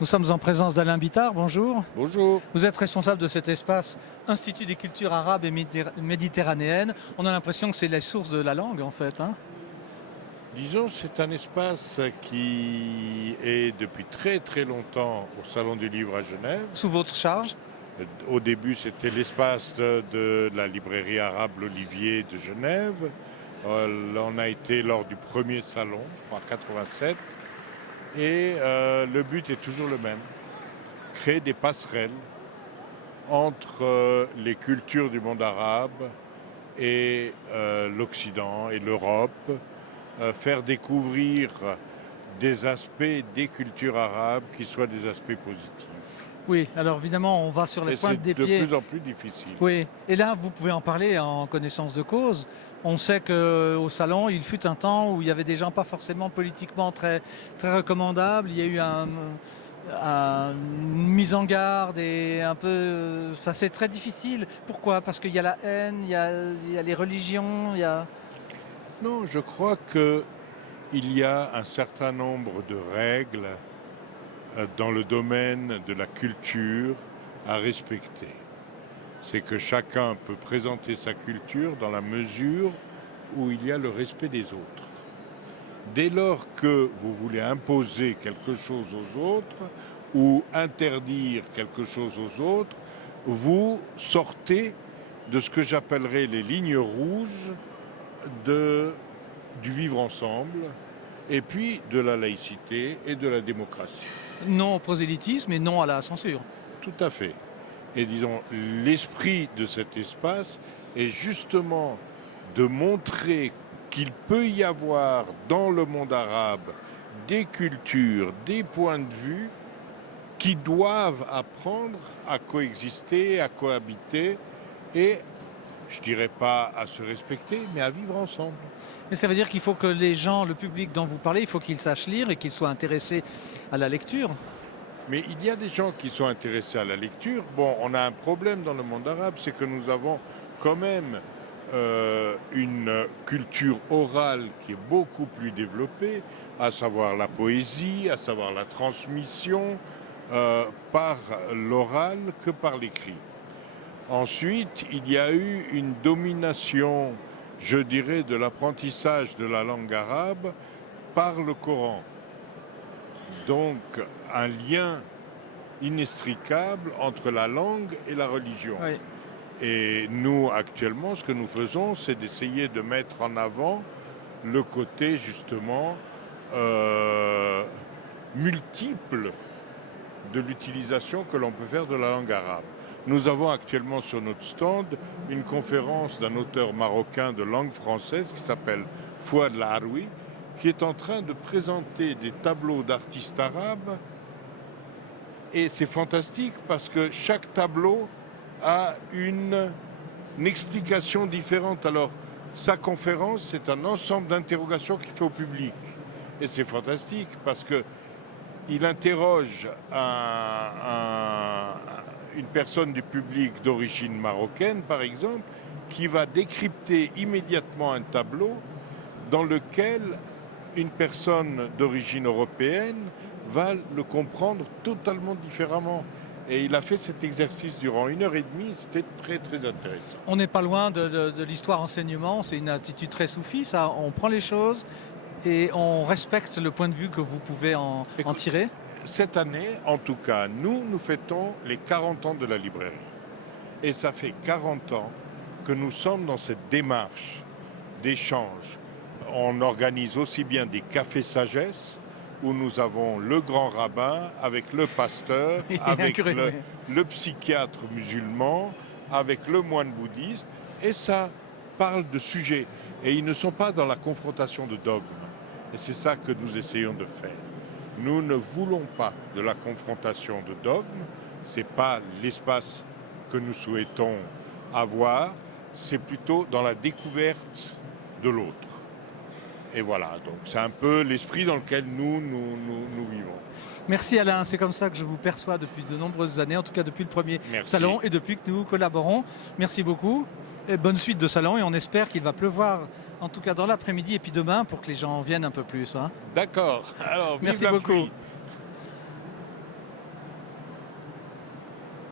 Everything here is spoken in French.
Nous sommes en présence d'Alain Bittard, bonjour. Bonjour. Vous êtes responsable de cet espace Institut des cultures arabes et méditerranéennes. On a l'impression que c'est la source de la langue en fait. Disons, c'est un espace qui est depuis très très longtemps au Salon du Livre à Genève. Sous votre charge? Au début, c'était l'espace de la librairie arabe L'Olivier de Genève. On a été lors du premier salon, je crois, en 87. Et le but est toujours le même, créer des passerelles entre les cultures du monde arabe et l'Occident et l'Europe, faire découvrir des aspects des cultures arabes qui soient des aspects positifs. Oui, alors évidemment, on va sur les pointes des pieds. C'est de plus en plus difficile. Oui, et là, vous pouvez en parler en connaissance de cause. On sait qu'au salon, il fut un temps où il y avait des gens pas forcément politiquement très, très recommandables. Il y a eu une mise en garde et un peu... Ça, c'est très difficile. Pourquoi? Parce qu'il y a la haine, il y a les religions, il y a... Non, je crois qu'il y a un certain nombre de règles dans le domaine de la culture à respecter. C'est que chacun peut présenter sa culture dans la mesure où il y a le respect des autres. Dès lors que vous voulez imposer quelque chose aux autres ou interdire quelque chose aux autres, vous sortez de ce que j'appellerais les lignes rouges du vivre ensemble et puis de la laïcité et de la démocratie. Non au prosélytisme et non à la censure. Tout à fait. Et disons, l'esprit de cet espace est justement de montrer qu'il peut y avoir dans le monde arabe des cultures, des points de vue qui doivent apprendre à coexister, à cohabiter et, je dirais pas à se respecter, mais à vivre ensemble. Mais ça veut dire qu'il faut que les gens, le public dont vous parlez, il faut qu'ils sachent lire et qu'ils soient intéressés à la lecture. Mais il y a des gens qui sont intéressés à la lecture. Bon, on a un problème dans le monde arabe, c'est que nous avons quand même une culture orale qui est beaucoup plus développée, à savoir la poésie, à savoir la transmission par l'oral que par l'écrit. Ensuite, il y a eu une domination, je dirais, de l'apprentissage de la langue arabe par le Coran. Donc, un lien inextricable entre la langue et la religion. Oui. Et nous, actuellement, ce que nous faisons, c'est d'essayer de mettre en avant le côté, justement, multiple de l'utilisation que l'on peut faire de la langue arabe. Nous avons actuellement sur notre stand une conférence d'un auteur marocain de langue française qui s'appelle Fouad Laharoui, qui est en train de présenter des tableaux d'artistes arabes. Et c'est fantastique parce que chaque tableau a une explication différente. Alors, sa conférence, c'est un ensemble d'interrogations qu'il fait au public. Et c'est fantastique parce qu'il interroge une personne du public d'origine marocaine, par exemple, qui va décrypter immédiatement un tableau dans lequel une personne d'origine européenne va le comprendre totalement différemment. Et il a fait cet exercice durant 1h30, c'était très très intéressant. On n'est pas loin de l'histoire enseignement, c'est une attitude très soufie, ça. On prend les choses et on respecte le point de vue que vous pouvez en tirer. Cette année, en tout cas, nous fêtons les 40 ans de la librairie. Et ça fait 40 ans que nous sommes dans cette démarche d'échange. On organise aussi bien des cafés sagesse, où nous avons le grand rabbin avec le pasteur, avec le psychiatre musulman, avec le moine bouddhiste, et ça parle de sujets. Et ils ne sont pas dans la confrontation de dogmes. Et c'est ça que nous essayons de faire. Nous ne voulons pas de la confrontation de dogmes, ce n'est pas l'espace que nous souhaitons avoir, c'est plutôt dans la découverte de l'autre. Et voilà, donc c'est un peu l'esprit dans lequel nous vivons. Merci Alain, c'est comme ça que je vous perçois depuis de nombreuses années, en tout cas depuis le premier salon et depuis que nous collaborons. Merci beaucoup, et bonne suite de salon et on espère qu'il va pleuvoir, en tout cas dans l'après-midi et puis demain pour que les gens viennent un peu plus. D'accord, alors merci beaucoup. Pluie.